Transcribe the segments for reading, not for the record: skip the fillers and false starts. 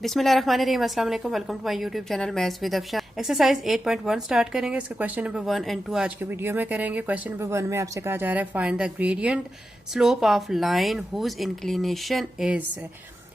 बिस्मिल्लाहिर्रहमानिर्रहीम, अस्सलाम वालेकुम। Welcome to my YouTube channel maths with Afshan. Exercise 8.1 start करेंगे। इसका क्वेश्चन नंबर 1 एंड 2 आज के वीडियो में करेंगे। क्वेश्चन नंबर 1 में आपसे कहा जा रहा है find the gradient slope of line whose inclination is.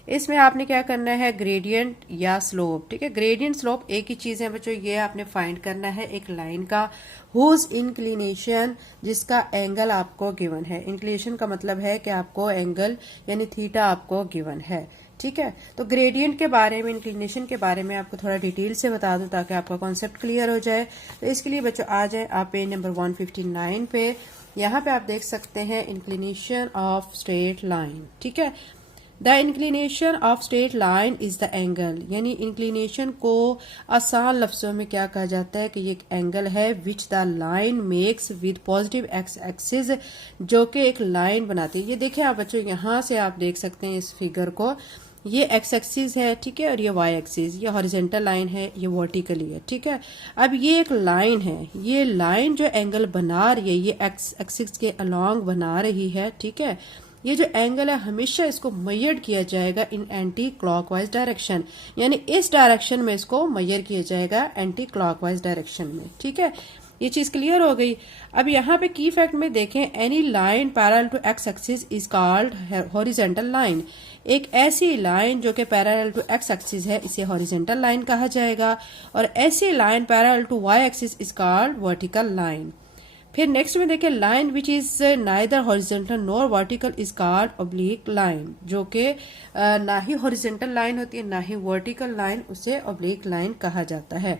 इसमें आपने क्या करना है, ग्रेडियंट या स्लोप। ठीक है, ग्रेडियंट स्लोप एक ही चीज है बच्चों। ये आपने फाइंड करना है एक लाइन का हुज इंक्लिनेशन, जिसका एंगल आपको गिवन है। इंक्लिनेशन का मतलब है कि आपको एंगल यानी थीटा आपको गिवन है। ठीक है, तो ग्रेडियंट के बारे में, इंक्लिनेशन के बारे में आपको थोड़ा डिटेल से बता दूं ताकि आपका कॉन्सेप्ट क्लियर हो जाए। तो इसके लिए बच्चों आ जाए आप पेज नंबर 159 पे। यहाँ पे आप देख सकते हैं इंक्लिनेशन ऑफ स्ट्रेट लाइन। ठीक है, the inclination of straight line is the angle, यानी इंक्लिनेशन को आसान लफ्जों में क्या कहा जाता है कि ये एक एंगल है which the line makes with positive x axis, जो कि एक लाइन बनाती है। ये देखिए आप बच्चों, यहाँ से आप देख सकते हैं इस फिगर को। ये एक्स एक्सिस है, ठीक है, और ये वाई एक्सिस, ये हॉरिजॉन्टल लाइन है, ये वर्टिकली है। ठीक है, अब ये एक लाइन है, ये लाइन जो एंगल बना रही है ये एक्स एक्सिस के अलोंग बना रही है। ठीक है, ये जो एंगल है हमेशा इसको मेजर किया जाएगा इन एंटी क्लॉकवाइज डायरेक्शन, यानी इस डायरेक्शन में इसको मेजर किया जाएगा एंटी क्लॉकवाइज डायरेक्शन में। ठीक है, ये चीज क्लियर हो गई। अब यहाँ पे की फैक्ट में देखें, any line parallel to X axis is called horizontal line. एक ऐसी लाइन जो कि पैरेलल टू एक्स एक्सिस है इसे हॉरिजॉन्टल लाइन कहा जाएगा, और ऐसी line parallel to Y axis is called vertical line. फिर नेक्स्ट में देखें, line which is neither horizontal nor vertical is called oblique line, जो कि ना ही हॉरिजॉन्टल लाइन होती है ना ही वर्टिकल लाइन, उसे ऑब्लिक लाइन कहा जाता है।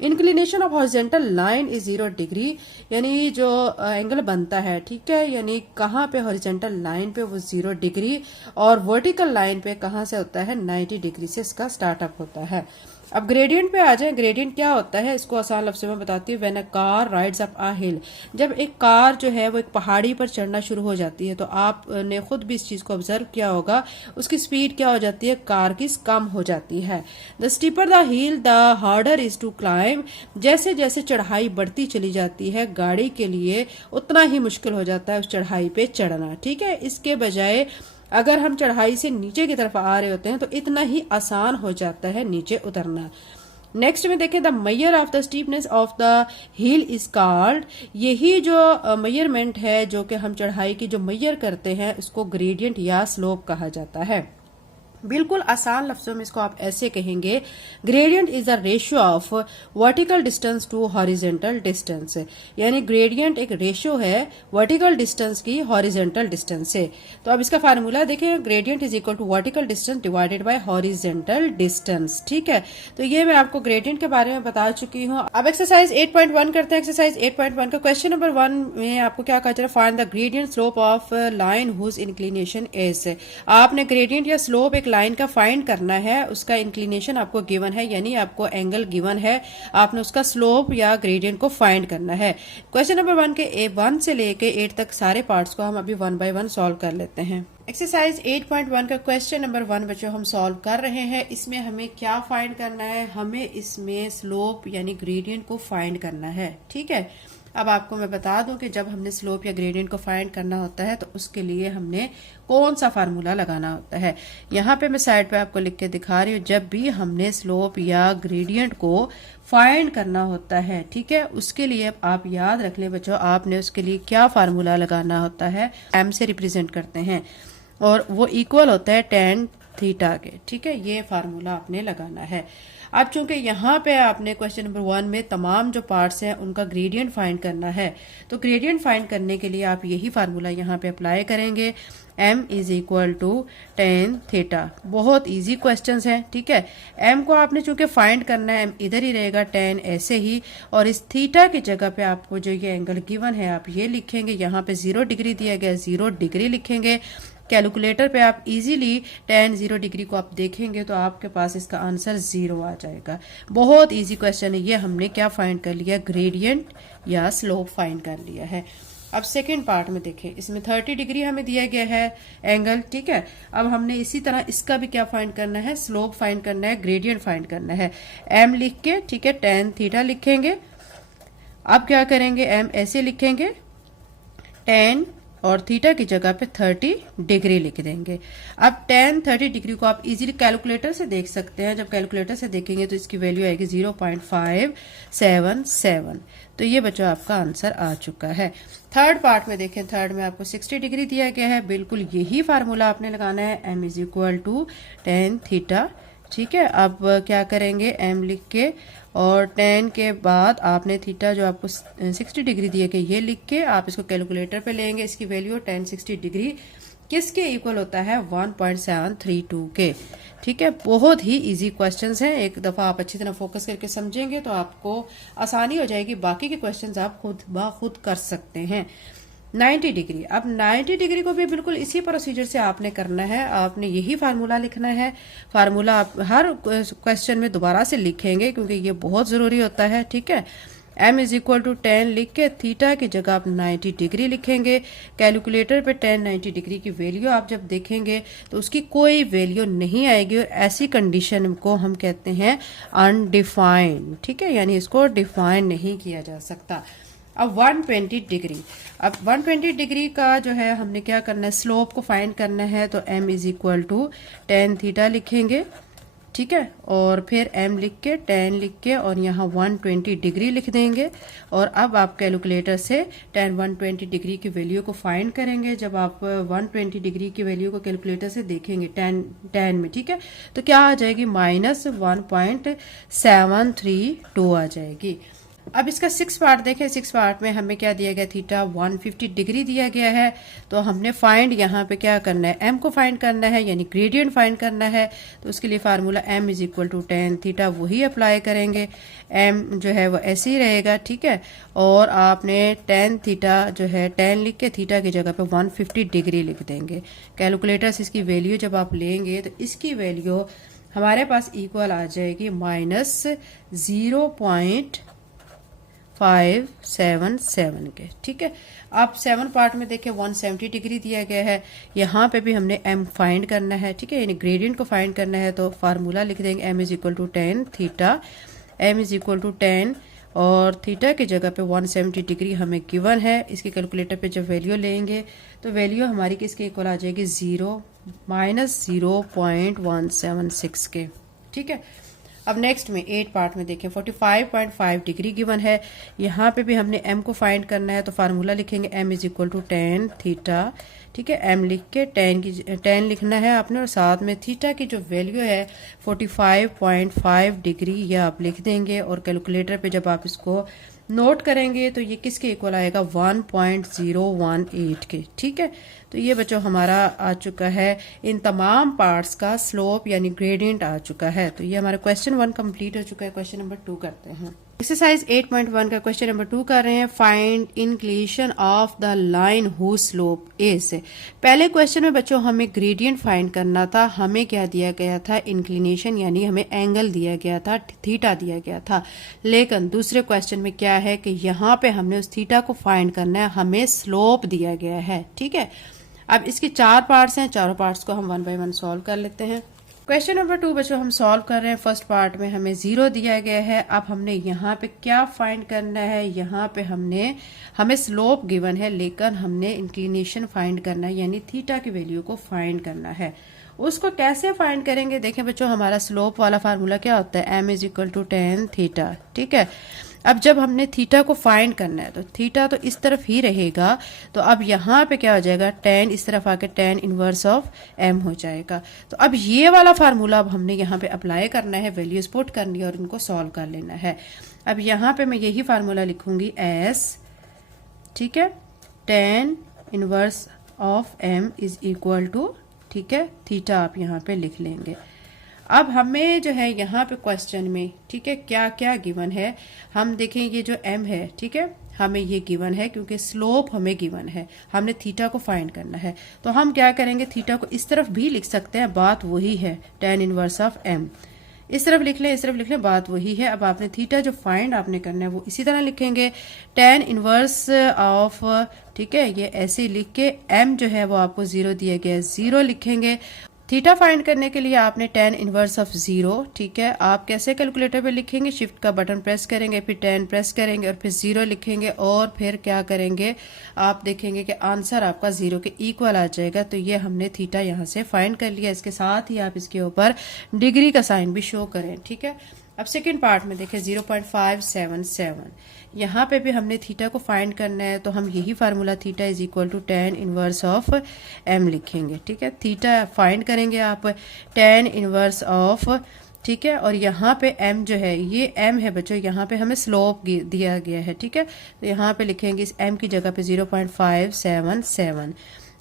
Inclination of horizontal line is 0 degree, यानी जो एंगल बनता है, ठीक है, यानी कहाँ पे हॉरिजॉन्टल लाइन पे वो 0 डिग्री, और वर्टिकल लाइन पे कहाँ से होता है 90 डिग्री से इसका स्टार्टअप होता है। अब ग्रेडियंट पे आ जाए। ग्रेडियंट क्या होता है, इसको आसान लफ्ज़ों में बताती हूँ। When a car rides up a hill, जब एक कार जो है वो एक पहाड़ी पर चढ़ना शुरू हो जाती है, तो आपने खुद भी इस चीज को ऑब्जर्व किया होगा, उसकी स्पीड क्या हो जाती है, कार की कम हो जाती है। The steeper the hill the harder is to climb, जैसे जैसे चढ़ाई बढ़ती चली जाती है गाड़ी के लिए उतना ही मुश्किल हो जाता है उस चढ़ाई पे चढ़ना। ठीक है, इसके बजाय अगर हम चढ़ाई से नीचे की तरफ आ रहे होते हैं तो इतना ही आसान हो जाता है नीचे उतरना। नेक्स्ट में देखें, the measure of the steepness of the hill is called, यही जो मेजरमेंट है जो कि हम चढ़ाई की जो मेजर करते हैं उसको ग्रेडियंट या स्लोप कहा जाता है। बिल्कुल आसान लफ्जों में इसको आप ऐसे कहेंगे, gradient is the ratio of vertical distance to horizontal distance, यानी ग्रेडियंट एक रेशियो है वर्टिकल डिस्टेंस की हॉरिजॉन्टल डिस्टेंस से। तो अब इसका फार्मूला देखें, gradient is equal to vertical distance divided by horizontal distance. ठीक है, तो ये मैं आपको ग्रेडियंट के बारे में बता चुकी हूँ। अब एक्सरसाइज 8.1 करते हैं। एक्सरसाइज 8.1 का क्वेश्चन नंबर 1 में आपको क्या कहा जा रहा है, find the gradient slope of line whose inclination is. आपने ग्रेडियंट या स्लोप एक लाइन का फाइंड करना है, उसका इंक्लिनेशन आपको गिवन है, यानी आपको एंगल गिवन है, आपने उसका स्लोप या ग्रेडियंट को फाइंड करना है। क्वेश्चन नंबर 1 के 1 से लेके 8 तक सारे पार्ट्स को हम अभी 1 बाय 1 सॉल्व कर लेते हैं। एक्सरसाइज 8.1 का क्वेश्चन नंबर 1 बच्चों हम सॉल्व कर रहे हैं। इसमें हमें क्या फाइंड करना है, हमें इसमें स्लोप यानी ग्रेडियंट को फाइंड करना है। ठीक है, अब आपको मैं बता दूं कि जब हमने स्लोप या ग्रेडियंट को फाइंड करना होता है तो उसके लिए हमने कौन सा फार्मूला लगाना होता है। यहाँ पे मैं साइड पे आपको लिख के दिखा रही हूँ। जब भी हमने स्लोप या ग्रेडियंट को फाइंड करना होता है, ठीक है, उसके लिए आप याद रख लें बच्चों, आपने उसके लिए क्या फार्मूला लगाना होता है, एम से रिप्रेजेंट करते हैं और वो इक्वल होता है tan थीटा के। ठीक है, ये फार्मूला आपने लगाना है। अब चूंकि यहाँ पे आपने क्वेश्चन नंबर 1 में तमाम जो पार्ट्स हैं उनका ग्रेडियंट फाइंड करना है, तो ग्रेडियंट फाइंड करने के लिए आप यही फार्मूला यहाँ पे अप्लाई करेंगे, m is equal to tan theta. बहुत इजी क्वेश्चंस हैं। ठीक है, m को आपने चूंकि फाइंड करना है, m इधर ही रहेगा, tan ऐसे ही, और इस थीटा की जगह पे आपको जो ये एंगल गिवन है आप ये लिखेंगे। यहाँ पे 0 डिग्री दिया गया, 0 डिग्री लिखेंगे। कैलकुलेटर पे आप इजीली tan 0 डिग्री को आप देखेंगे तो आपके पास इसका आंसर 0 आ जाएगा। बहुत इजी क्वेश्चन है ये। हमने क्या फाइंड कर लिया, ग्रेडियंट या स्लोप फाइंड कर लिया है। अब सेकेंड पार्ट में देखें, इसमें 30 डिग्री हमें दिया गया है एंगल। ठीक है, अब हमने इसी तरह इसका भी क्या फाइंड करना है, स्लोप फाइंड करना है, ग्रेडियंट फाइंड करना है। m लिख के, ठीक है, tan थीटा लिखेंगे। अब क्या करेंगे, m ऐसे लिखेंगे tan और थीटा की जगह पे 30 डिग्री लिख देंगे। अब tan 30 डिग्री को आप इजीली कैलकुलेटर से देख सकते हैं। जब कैलकुलेटर से देखेंगे तो इसकी वैल्यू आएगी 0.577। तो ये बच्चों आपका आंसर आ चुका है। थर्ड पार्ट में देखें, थर्ड में आपको 60 डिग्री दिया गया है। बिल्कुल यही फार्मूला आपने लगाना है, m is equal to tan theta. ठीक है, अब क्या करेंगे, m लिख के और tan के बाद आपने थीटा जो आपको 60 डिग्री दिए गए ये लिख के आप इसको कैलकुलेटर पे लेंगे। इसकी वैल्यू tan 60 डिग्री किसके इक्वल होता है, 1.732 के। ठीक है, बहुत ही इजी क्वेश्चंस हैं। एक दफा आप अच्छी तरह फोकस करके समझेंगे तो आपको आसानी हो जाएगी, बाकी के क्वेश्चंस आप खुद ब खुद कर सकते हैं। 90 डिग्री, अब 90 डिग्री को भी बिल्कुल इसी प्रोसीजर से आपने करना है। आपने यही फार्मूला लिखना है। फार्मूला आप हर क्वेश्चन में दोबारा से लिखेंगे क्योंकि ये बहुत जरूरी होता है। ठीक है, m इज इक्वल टू 10 लिख के थीटा की जगह आप 90 डिग्री लिखेंगे। कैलकुलेटर पे tan 90 डिग्री की वैल्यू आप जब देखेंगे तो उसकी कोई वैल्यू नहीं आएगी और ऐसी कंडीशन को हम कहते हैं अनडिफाइंड। ठीक है, यानी इसको डिफाइन नहीं किया जा सकता। अब 120 डिग्री, अब 120 डिग्री का जो है हमने क्या करना है, स्लोप को फाइंड करना है। तो m is equal to tan theta लिखेंगे। ठीक है, और फिर m लिख के tan लिख के और यहाँ 120 डिग्री लिख देंगे। और अब आप कैलकुलेटर से tan 120 डिग्री की वैल्यू को फाइंड करेंगे। जब आप 120 डिग्री की वैल्यू को कैलकुलेटर से देखेंगे tan में, ठीक है, तो क्या आ जाएगी, -1.732 आ जाएगी। अब इसका 6 पार्ट देखें। 6 पार्ट में हमें क्या दिया गया, थीटा 150 डिग्री दिया गया है। तो हमने फाइंड यहाँ पे क्या करना है, m को फाइंड करना है, यानी ग्रेडियंट फाइंड करना है। तो उसके लिए formula m is equal to tan theta वही अप्लाई करेंगे। m जो है वो ऐसे ही रहेगा। ठीक है, और आपने tan थीटा जो है tan लिख के थीटा की जगह पे 150 डिग्री लिख देंगे। कैलकुलेटर से इसकी वैल्यू जब आप लेंगे तो इसकी वैल्यू हमारे पास इक्वल आ जाएगी -0.577 के। ठीक है, अब 7 पार्ट में देखें 170 डिग्री दिया गया है। यहाँ पे भी हमने m फाइंड करना है। ठीक है, यानी ग्रेडियंट को फाइंड करना है। तो फार्मूला लिख देंगे m is equal to tan theta. m is equal to tan और थीटा की जगह पे 170 डिग्री हमें गिवन है। इसके कैलकुलेटर पे जब वैल्यू लेंगे तो वैल्यू हमारी किसके इक्वल आ जाएगी, -0.176 के। ठीक है, अब नेक्स्ट में 8 पार्ट में देखें 45.5 डिग्री गिवन है। यहाँ पे भी हमने m को फाइंड करना है। तो फार्मूला लिखेंगे m is equal to tan theta. ठीक है, m लिख के tan लिखना है आपने और साथ में थीटा की जो वैल्यू है 45.5 डिग्री यह आप लिख देंगे। और कैलकुलेटर पे जब आप इसको नोट करेंगे तो ये किसके इक्वल आएगा, 1.018 के। ठीक है, तो ये बच्चों हमारा आ चुका है, इन तमाम पार्ट्स का स्लोप यानी ग्रेडियंट आ चुका है। तो ये हमारा क्वेश्चन 1 कंप्लीट हो चुका है। क्वेश्चन नंबर 2 करते हैं। एक्सरसाइज 8.1 का क्वेश्चन नंबर 2 कर रहे हैं। Find inclination of the line who slope is. पहले क्वेश्चन में बच्चों हमें ग्रेडियंट फाइंड करना था। हमें क्या दिया गया था, इंक्लिनेशन, यानी हमें एंगल दिया गया था, थीटा दिया गया था। लेकिन दूसरे क्वेश्चन में क्या है कि यहाँ पे हमने उस थीटा को फाइंड करना है, हमें स्लोप दिया गया है। ठीक है, अब इसके 4 पार्ट्स हैं। चारों पार्ट्स को हम 1 बाय 1 सॉल्व कर लेते हैं। क्वेश्चन नंबर 2 बच्चों हम सॉल्व कर रहे हैं। फर्स्ट पार्ट में हमें 0 दिया गया है। अब हमने यहाँ पे क्या फाइंड करना है, यहाँ पे हमें स्लोप गिवन है लेकिन हमने इंक्लिनेशन फाइंड करना है, यानी थीटा की वैल्यू को फाइंड करना है। उसको कैसे फाइंड करेंगे, देखें बच्चों हमारा स्लोप वाला फार्मूला क्या होता है, m is equal to tan theta. ठीक है, अब जब हमने थीटा को फाइंड करना है तो थीटा तो इस तरफ ही रहेगा। तो अब यहाँ पे क्या हो जाएगा, tan इस तरफ आके tan इनवर्स ऑफ m हो जाएगा। तो अब ये वाला फार्मूला अब हमने यहाँ पे अप्लाई करना है, वैल्यूज पुट करनी है और इनको सॉल्व कर लेना है। अब यहाँ पे मैं यही फार्मूला लिखूंगी s, ठीक है, tan inverse of m is equal to, ठीक है, थीटा आप यहाँ पे लिख लेंगे। अब हमें जो है यहाँ पे क्वेश्चन में, ठीक है, क्या क्या गिवन है हम देखें। ये जो m है, ठीक है, हमें ये गिवन है क्योंकि स्लोप हमें गिवन है, हमने थीटा को फाइंड करना है। तो हम क्या करेंगे, थीटा को इस तरफ भी लिख सकते हैं, बात वही है, tan इनवर्स ऑफ m। इस तरफ लिख लें, इस तरफ लिख लें, बात वही है। अब आपने थीटा जो फाइंड आपने करना है वो इसी तरह लिखेंगे, tan इनवर्स ऑफ, ठीक है, ये ऐसे लिख के m जो है वो आपको 0 दिया गया है, 0 लिखेंगे। थीटा फाइंड करने के लिए आपने tan इनवर्स ऑफ 0, ठीक है, आप कैसे कैलकुलेटर पे लिखेंगे, शिफ्ट का बटन प्रेस करेंगे, फिर tan प्रेस करेंगे और फिर 0 लिखेंगे और फिर क्या करेंगे, आप देखेंगे कि आंसर आपका 0 के इक्वल आ जाएगा। तो ये हमने थीटा यहाँ से फाइंड कर लिया। इसके साथ ही आप इसके ऊपर डिग्री का साइन भी शो करें, ठीक है। अब सेकेंड पार्ट में देखें 0.577, यहाँ पे भी हमने थीटा को फाइंड करना है, तो हम यही formula theta is equal to tan inverse of m लिखेंगे, ठीक है। थीटा फाइंड करेंगे आप tan इनवर्स ऑफ, ठीक है, और यहाँ पे m जो है ये m है बच्चों, यहाँ पे हमें स्लोप दिया गया है, ठीक है। तो यहाँ पे लिखेंगे इस m की जगह पे 0.577।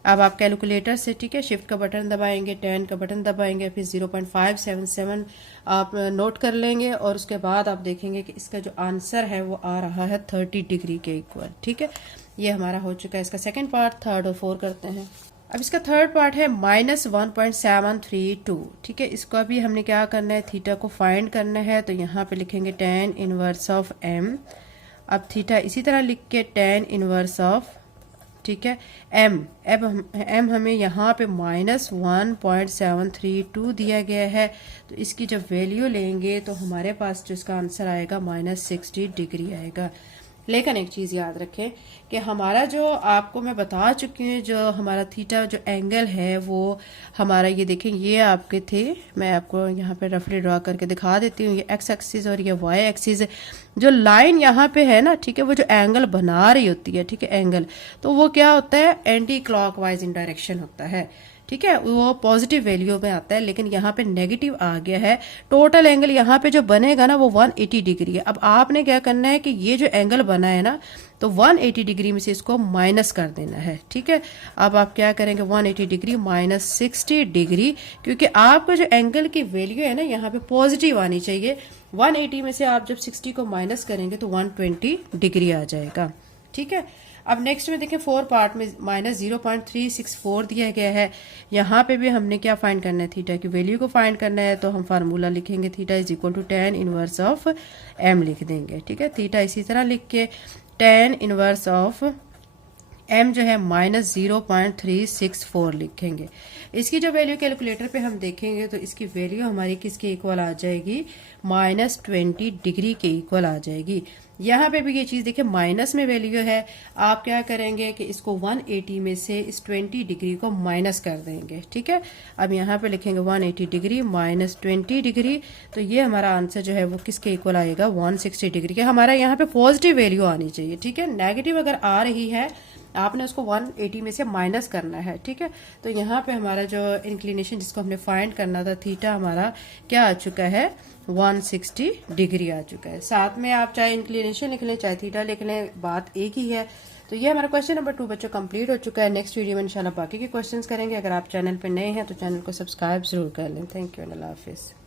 अब आप कैलकुलेटर से, ठीक है, शिफ्ट का बटन दबाएंगे, tan का बटन दबाएंगे, फिर 0.577 आप नोट कर लेंगे और उसके बाद आप देखेंगे कि इसका जो आंसर है वो आ रहा है 30 डिग्री के इक्वल, ठीक है। ये हमारा हो चुका है। इसका सेकंड पार्ट, थर्ड और फोर्थ करते हैं। अब इसका थर्ड पार्ट है -1.732, ठीक है। इसको अभी हमने क्या करना है, थीटा को फाइंड करना है, तो यहाँ पे लिखेंगे tan इनवर्स ऑफ m। अब थीटा इसी तरह लिख के tan इनवर्स ऑफ, ठीक है, m। अब m हमें यहाँ पे -1.732 दिया गया है, तो इसकी जब वैल्यू लेंगे तो हमारे पास जो इसका आंसर आएगा -60 डिग्री आएगा। लेकिन एक चीज़ याद रखें कि हमारा जो आपको मैं बता चुकी हूँ, जो हमारा थीटा जो एंगल है वो हमारा, ये देखें ये आपके थे, मैं आपको यहाँ पे रफली ड्रा करके दिखा देती हूँ। ये एक्स एक्सिस और ये वाई एक्सिस, जो लाइन यहाँ पे है ना, ठीक है, वो जो एंगल बना रही होती है, ठीक है, एंगल, तो वो क्या होता है, एंटी क्लॉकवाइज इन डायरेक्शन होता है, ठीक है, वो पॉजिटिव वैल्यू में आता है। लेकिन यहाँ पे नेगेटिव आ गया है। टोटल एंगल यहाँ पे जो बनेगा ना वो 180 डिग्री है। अब आपने क्या करना है कि ये जो एंगल बना है ना, तो 180 डिग्री में से इसको माइनस कर देना है, ठीक है। अब आप क्या करेंगे, 180 डिग्री -60 डिग्री, क्योंकि आपका जो एंगल की वैल्यू है ना यहाँ पे पॉजिटिव आनी चाहिए। 180 में से आप जब 60 को माइनस करेंगे तो 120 डिग्री आ जाएगा, ठीक है। अब नेक्स्ट में देखें, फोर पार्ट में -0.364 दिया गया है। यहाँ पे भी हमने क्या फाइंड करना है, थीटा की वैल्यू को फाइंड करना है, तो हम फार्मूला लिखेंगे theta is equal to tan inverse of m लिख देंगे, ठीक है। थीटा इसी तरह लिख के tan इनवर्स ऑफ m जो है -0.364 लिखेंगे। इसकी जो वैल्यू कैलकुलेटर पे हम देखेंगे तो इसकी वैल्यू हमारी किसके इक्वल आ जाएगी, -20 डिग्री के इक्वल आ जाएगी। यहाँ पे भी ये चीज़ देखिए, माइनस में वैल्यू है, आप क्या करेंगे कि इसको 180 में से इस 20 डिग्री को माइनस कर देंगे, ठीक है। अब यहाँ पे लिखेंगे 180 डिग्री -20 डिग्री, तो ये हमारा आंसर जो है वो किसके इक्वल आएगा, 160 डिग्री के। हमारा यहाँ पे पॉजिटिव वैल्यू आनी चाहिए, ठीक है। नेगेटिव अगर आ रही है आपने उसको 180 में से माइनस करना है, ठीक है। तो यहाँ पे हमारा जो इंक्लिनेशन जिसको हमने फाइंड करना था, थीटा हमारा क्या आ चुका है, 160 डिग्री आ चुका है। साथ में आप चाहे इंक्लिनेशन लिख लें चाहे थीटा लिख लें, बात एक ही है। तो ये हमारा क्वेश्चन नंबर 2 बच्चों कंप्लीट हो चुका है। नेक्स्ट वीडियो में इंशाल्लाह बाकी के क्वेश्चंस करेंगे। अगर आप चैनल पे नए हैं तो चैनल को सब्सक्राइब जरूर कर लें। थैंक यू, अल्लाह हाफिज़।